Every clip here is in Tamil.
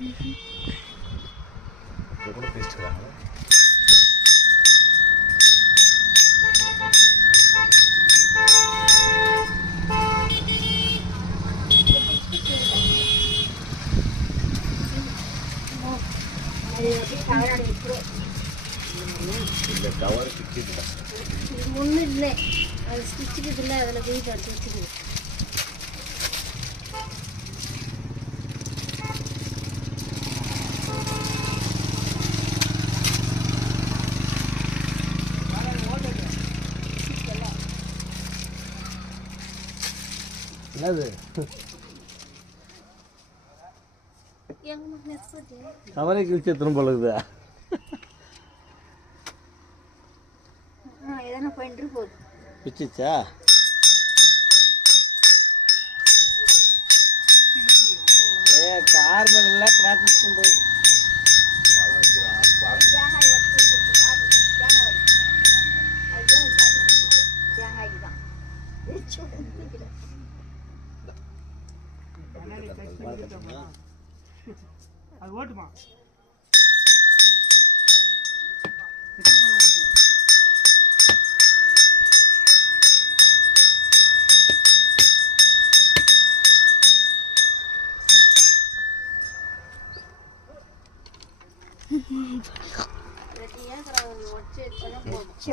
கூட பேசிட்டுருக்காங்க. இந்த கவர் கிச்சிட்டு ஒன்றும் இல்லை, அது ஸ்டிச்சுக்கு இல்லை, அதில் போய் படிச்சு வச்சுக்குது. என்னது கவரை கிழிச்சு திரும்ப பழகுதா? எதனா பண்ணிட்டு போகுது. பிச்சிச்சா? கார் மேல கிராச்சஸ் பண்றது. அது ஓட்டுமா?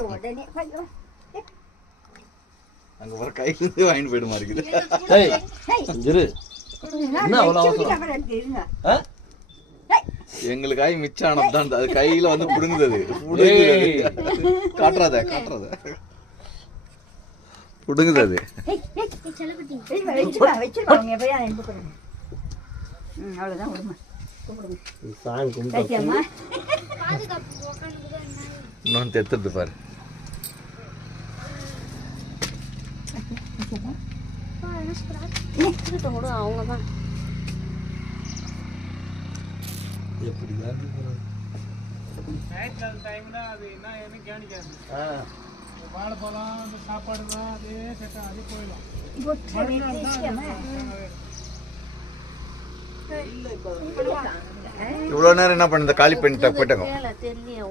உடனே அங்கே வர கையிலேருந்து வாங்கிட்டு போயிடுமா இருக்குது. என்ன அவ்வளோ அவசரம்? எங்களுக்காக மிச்சம் ஆனதுதான் அது கையில வந்து புடுங்குது. காட்டுறாத புடுங்குது அது. அவ்வளோதான் விடுமா. சாமி கும்பிட்டு இன்னொன்று தெத்துறது பாரு. கூட அவங்க தான் எப்படி டைம்ல அது என்ன கவனிக்காது. வாழைப்பழம் அந்த சாப்பாடுலாம் அதே செட்டா அதே போயிடும். இவ்வளோ நேரம் என்ன பண்ண காலி பண்ணிட்டு போயிட்டாங்க. தெரியல